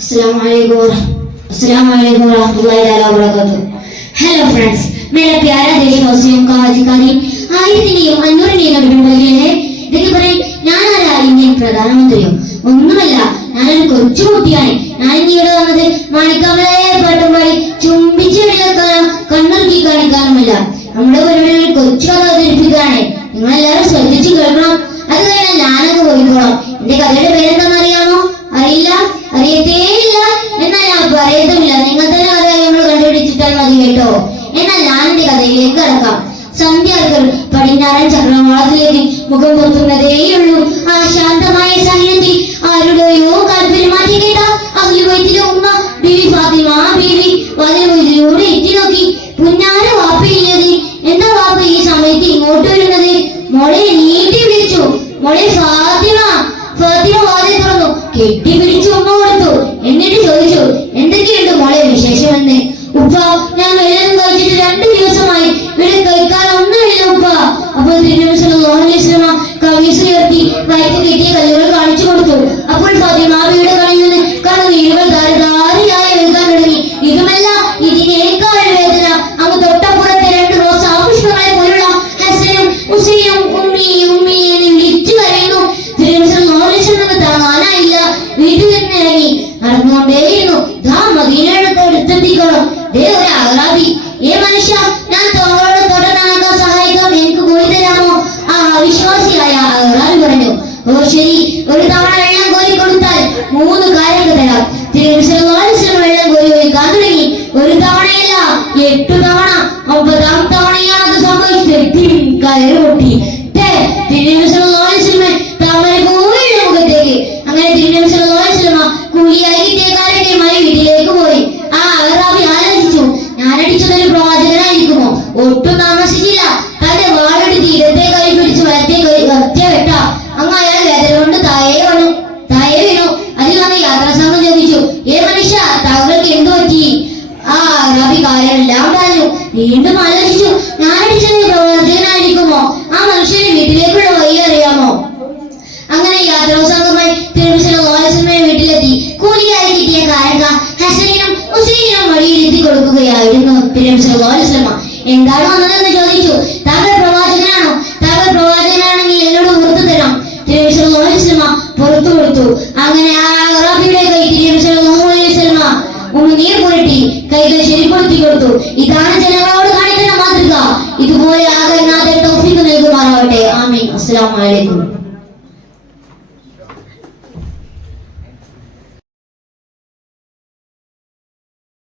अस्सलाम वालेकुम रहमतुल्लाहि वबरकातुहू। हेलो फ्रेंड्स, मेरा प्यारा देशवासियों का अधिकारी ആയിരത്തിന്റെയും അഞ്ഞൂറിന്റെയും നടുവിൽ ഇതൊക്കെ പറയാൻ ഞാനാരാ? ഇന്ത്യൻ പ്രധാനമന്ത്രിയോ? ഒന്നുമല്ല, ഞാനൊരു കൊച്ചുകുട്ടിയാണ്. ഞാൻ ഇവിടെ വന്നത് മാണിക്കമലയെ പാട്ടും പാടി ചുംബിച്ച് കളിയാക്കാനോ കണ്ണുറുക്കി കാണിക്കാനുമല്ല. നമ്മുടെ പരിപാടി ഒരു കൊച്ചു കഥ അവതരിപ്പിക്കുകയാണ്. നിങ്ങളെല്ലാവരും ശ്രദ്ധിച്ചു കേൾക്കണം. അത് കഴിഞ്ഞാൽ ഞാനൊക്കെ പോയിക്കോളാം. എന്റെ കഥയുടെ പേരെന്താണെന്ന് അറിയാമോ? അറിയില്ല? അറിയത്തേയില്ല? എന്നാൽ ഞാൻ പറയത്തുമില്ല. നിങ്ങൾ തന്നെ കാര്യങ്ങൾ കണ്ടുപിടിച്ചിട്ടാൽ മതി കേട്ടോ. എന്നാൽ ഞാൻ എന്റെ കഥയിലേക്ക് കടക്കാം. സന്ധ്യാർക്കർ പടിഞ്ഞാറൻ ചക്രവാളത്തിലേക്ക് മുഖം പൊത്തുന്നതേയുള്ളൂ. ആ ശാന്തമായ സാഹചര്യത്തിൽ ആരുടെയോ താല്പര്യം മാറ്റി കേട്ട അഹ്ലുബൈത്തിലെ ഉമ്മ ബീവി ഫാത്തിമ ബീവി വാതിലൂടെ എത്തി നോക്കി. പുന്നാര വാപ്പയില്ലത്. എന്താ വാപ്പ ഈ സമയത്ത് ഇങ്ങോട്ട് വരുന്നത്? മോളെ നീട്ടി വിളിച്ചു. മോളെ ഫാത്തിമ. ഫാത്തിമ വാതിൽ തുറന്നു. കെട്ടിപ്പിടിച്ചു ഉമ്മ കൊടുത്തു. എന്നിട്ട് ചോദിച്ചു, എന്തൊക്കെയുണ്ട് മോളെ വിശേഷമെന്ന്? ഉപ്പ, ഞാൻ വെള്ളം കഴിച്ചിട്ട് 2 ദിവസമായി. ഇവിടെ കഴിക്കാൻ ഒന്നുമില്ല ഉപ്പ. അപ്പോൾ കവീസ് ഉയർത്തി വയറ്റ് കെട്ടിയ കല്ലുകൾ കാണിച്ചു കൊടുത്തു. അപ്പോൾ ഫാത്തിമ വീട് കളിയിൽ കണ്ണുനീരുകൾ ധാരധാരയായി എഴുതാൻ തുടങ്ങി. ഇതുമല്ല, ഇതിനേക്കാൾ വേദന അങ്ങ് തൊട്ടപ്പുറത്തെ 2 റോസാപുഷ്പങ്ങളെ പോലുള്ള ഹസനും ഹുസൈനും ഉമ്മി ഉമ്മി എന്ന് വിളിച്ചു കരയുന്നു. താങ്ങാനായില്ല. വീട്ടിൽ നിന്ന് ഇറങ്ങി നടന്നുകൊണ്ടേയിരുന്നു. മദീനയുടെ അടുത്തെത്തിക്കണം. ഒരു അഹ്റാബി, ഏ മനുഷ്യ, ഞാൻ തോളോട് തൊടനാകാൻ സഹായിക്കാം, എനിക്ക് കോരി തരാമോ? ആ അവിശ്വാസിയായ അഹ്റാബി പറഞ്ഞു, ഓ ശരി, ഒരു തവണ വെള്ളം കോരി കൊടുത്താൽ 3 കാര്യങ്ങൾ തരാം. വെള്ളം കോരി ഒഴിക്കാൻ തുടങ്ങി. 1 തവണയല്ല, 8 തവണ. 9ാം തവണയാണ് അത് സംഭവിച്ചത്. കയറ് പൊട്ടി. മുഖത്തേക്ക്. അങ്ങനെ കൂലിയായി കിട്ടിയ കാരന്മാരി വീട്ടിലേക്ക് പോയി. ആ അഹ്റാബി ആലോചിച്ചു, ഞാനടിച്ചതൊരു പ്രവാചകനായിരിക്കുമോ? ഒട്ടും താമസിച്ചില്ല. തന്റെ വാളെടുത്ത് ഇടത്തെ കൈ പിടിച്ച് വലത്തെ കൈ ഒറ്റ വെട്ട. അങ്ങ് അയാൾ വേദന കൊണ്ട് താഴെ വീണു. അതിൽ വന്ന് യാത്രാസംഘം ചോദിച്ചു, ഏ മനുഷ്യ, താങ്കൾക്ക് എന്തു പറ്റി? ആ അഹ്റാബി കാര്യമെല്ലാം പറഞ്ഞു. വീണ്ടും ആലോചിച്ചു, ഞാനടിച്ചതൊരു പ്രവാചകനായിരിക്കുമോ? ആ മനുഷ്യന് വീട്ടിലേക്കുള്ള വഴി അറിയാമോ? അങ്ങനെ യാത്രാസംഘമായി വീട്ടിലെത്തി. കൂലിയായി കിട്ടിയ കാരക്ക ഹസനിനും ഹുസൈനും വഴിയിലെത്തി കൊടുക്കുകയായിരുന്നു. എന്താണ് വന്നതെന്ന് ചോദിച്ചു. താങ്കൾ പ്രവാചകനാണോ? താങ്കൾ പ്രവാചകനാണെങ്കിൽ എന്നോട് പുറത്തു തരാം. പുറത്തു കൊടുത്തു. അങ്ങനെ ആ അഹ്റാബിയുടെ കൈ നീർ പുരട്ടി കൈകൾ ശരിപ്പെടുത്തി കൊടുത്തു. ഇതാണ്